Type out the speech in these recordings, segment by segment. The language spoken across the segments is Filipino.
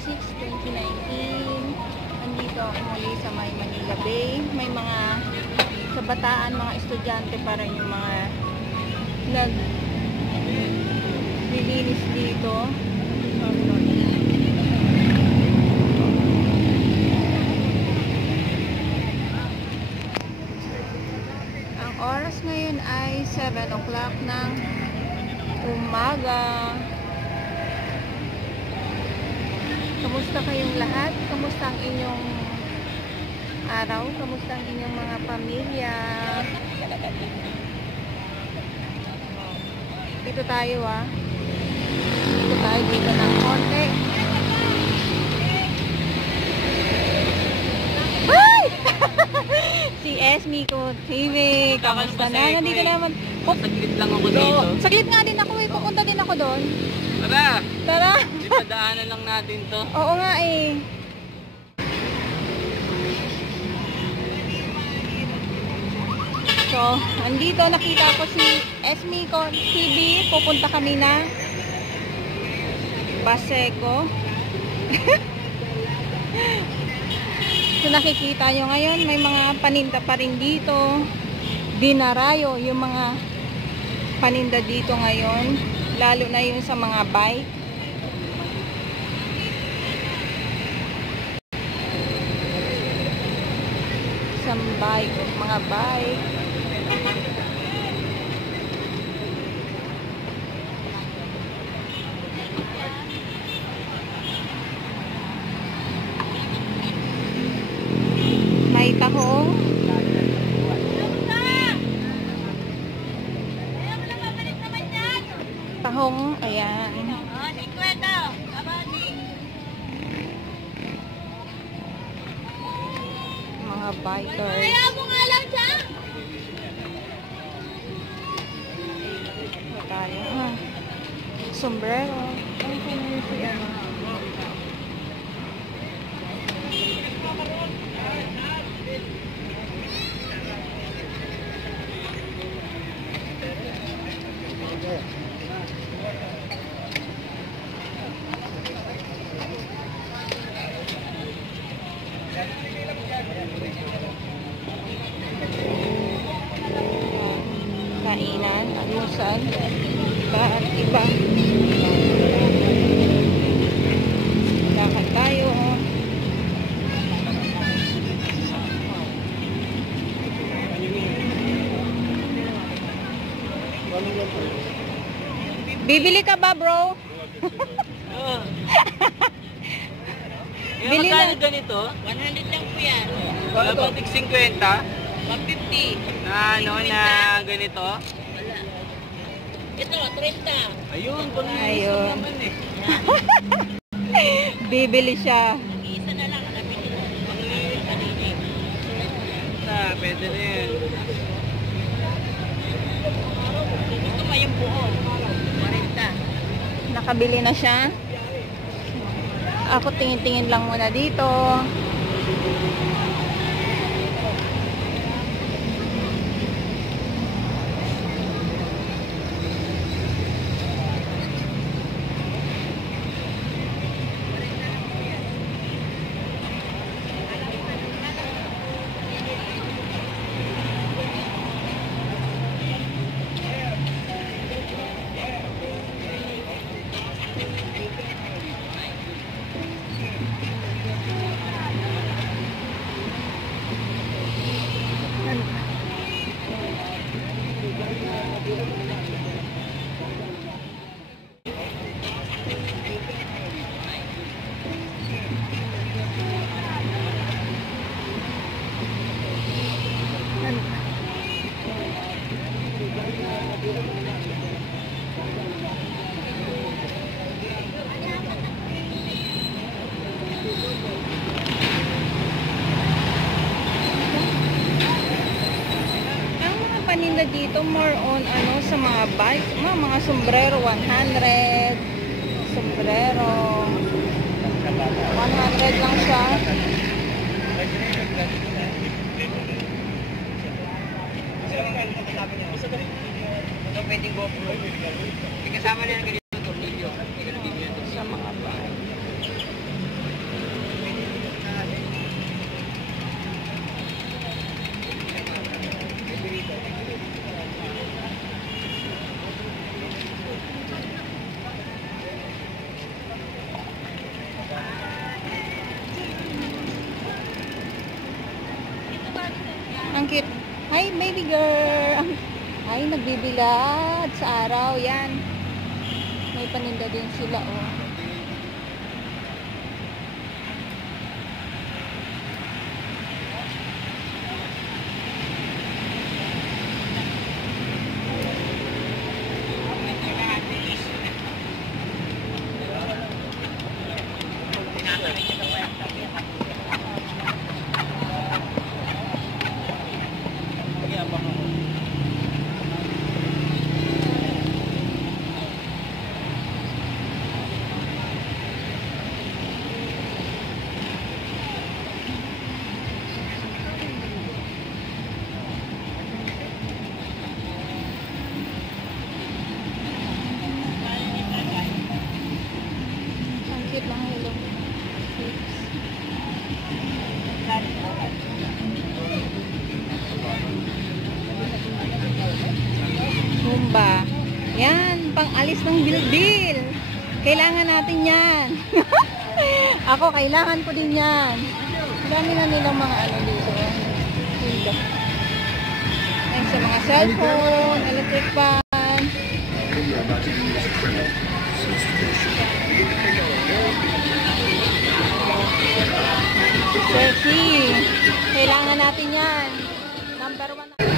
6, 2019. Andito ako muli sa may Manila Bay. May mga kabataan, mga estudyante pa rin yung mga nag lilinis dito. Ang oras ngayon ay 7 o'clock ng umaga. Kamusta kayong lahat? Kamusta ang inyong araw? Kamusta ang inyong mga pamilya? Dito tayo ah. Dito tayo dito ng konti. Si Esmi ko TV. Kamusta na? Nandito naman. Oh, Saglit lang ako dito. saglit nga din ako eh. Pupunta din ako doon. Tara! Tara! Di ba daanan lang natin to? Oo nga eh. So, andito nakita ko si Esmi ko TV. Pupunta kami na Baseco. so, nakikita nyo ngayon, may mga paninda pa rin dito. Dinarayo yung mga paninda dito ngayon. Lalo na yung sa mga bike. sa bike, mga bike. May tahong. Tahong, ayan. Mga bikers. Ito tayo, ha? Sombrero. Ano po Kainan, alusan, iba at iba. Lakad tayo. oh. Bibili ka ba, bro? Yung Bili magkano na. ganito? 100 lang po yan. Ba tig 50? 150. Na ano na ganito? Wala. Ito, 30. Ayun, panglinis Ayun. naman eh. Bibili siya. Isa na lang. Nabili na. Panglinis kanini. Na, pwede na yun. Ito pa yung buo. 40. Nakabili na siya. Ako tingin-tingin lang muna dito. Ang mga paninda dito more on ano sa mga bike, mga, mga sombrero 100, sombrero. 100 lang siya. Ito pwedeng GoPro. Kasama yung ganito tornilyo. Hindi ka na bibili ito. sa mga bike. Cute. Hi, baby girl. Ay, nagbibilad sa araw. Yan. May paninda din sila, oh. Ang cute ng hello. Zumba. Yan, pang alis ng bilbil. Kailangan natin yan. Ako, kailangan ko din yan. Dami na nilang mga ano dito. Dito. Yan sa mga cellphone, electric fan. Sexy. Kailangan natin yan. Number one.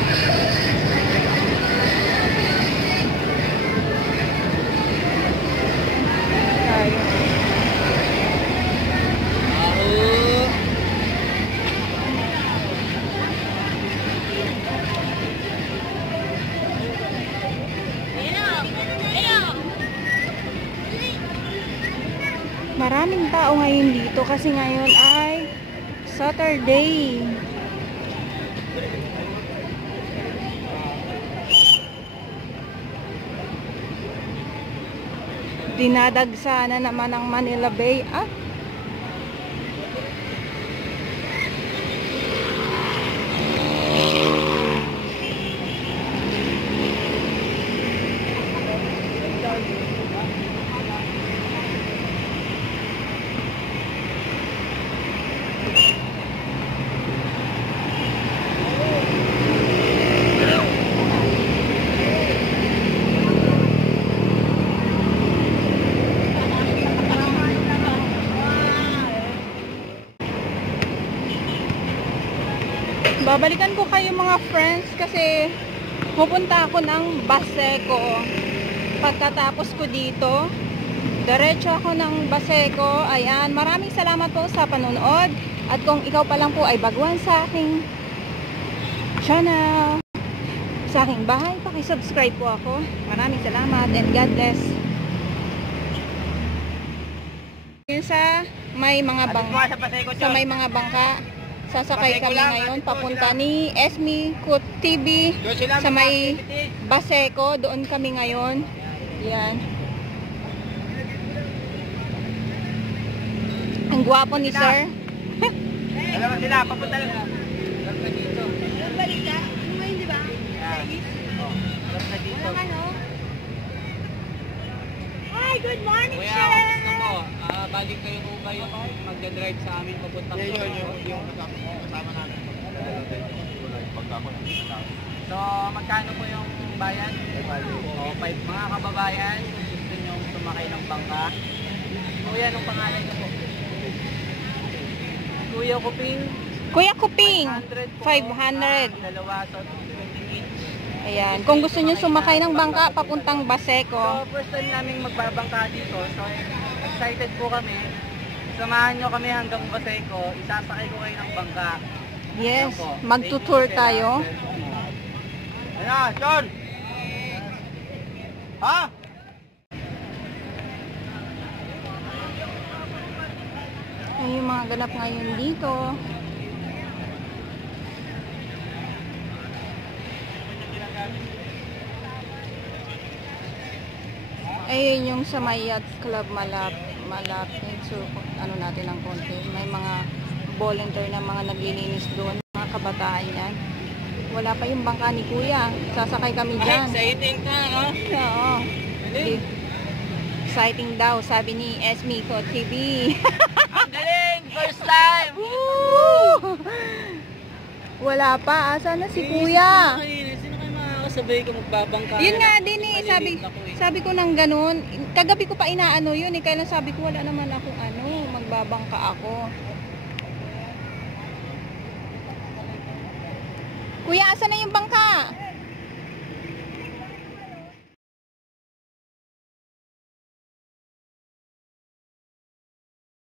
Dito kasi ngayon ay Saturday. Dinadagsana naman ang Manila Bay. Ah, babalikan ko kayo mga friends kasi pupunta ako ng Baseco. Pagkatapos ko dito, diretso ako ng Baseco. Ayan, maraming salamat po sa panonood. At kung ikaw pa lang po ay baguhan sa aking channel, sa aking bahay, pakisubscribe po ako. Maraming salamat and God bless. Yun sa may mga Atid bang mo nga sa may mga bangka. Sasakay Baseco kami lang, ngayon mo papunta ni Esmi Kut TV sa may. Baseco. Doon kami ngayon. Yan. Ang gwapo ni sir. Dalawa sila, papunta lang. Dito. Balita? Ngayon, di ba? Yan. Oh, dito. Hi, good morning, Kuya, kamusta po? Ah, balik kayo po ba yung magdadrive sa amin papuntang Yeah, yun, kasama namin. So, magkano po yung bayan? O, five. Mga kababayan, kung gusto nyo sumakay ng bangka. Kuya, anong pangalan niyo po? Kuya Kuping. Kuya Kuping. 500 po. 500. Ah, dalawa, so 20 each. Ayan. Kung gusto nyo sumakay ng bangka papuntang So, Baseco. first time namin magbabangka dito. So, excited po kami. Samahan nyo kami hanggang Baseco. Isasakay ko kayo ng bangka. Yes. Yan po. Magtutour tayo. Ayan na, John! Ha? Ay, yung mga ganap ngayon dito. Ayun yung sa may yacht club malap malapit. So, ano natin ng konti. May mga volunteer na mga naglilinis doon. Mga kabataan yan. Wala pa yung bangka ni kuya. Sasakay kami dyan. Exciting ka, no? Oo. Exciting daw, sabi ni Esme ko TV. Ang galing! First time! Woo! wala pa. Asa na si kuya? Sino kayo makakasabay ko magbabangka? Yun nga din eh, sabi, sabi ko nang ganun. Kagabi ko pa inaano yun eh, kailan sabi ko wala naman akong ano, magbabangka ako. Kuya, asa na yung bangka?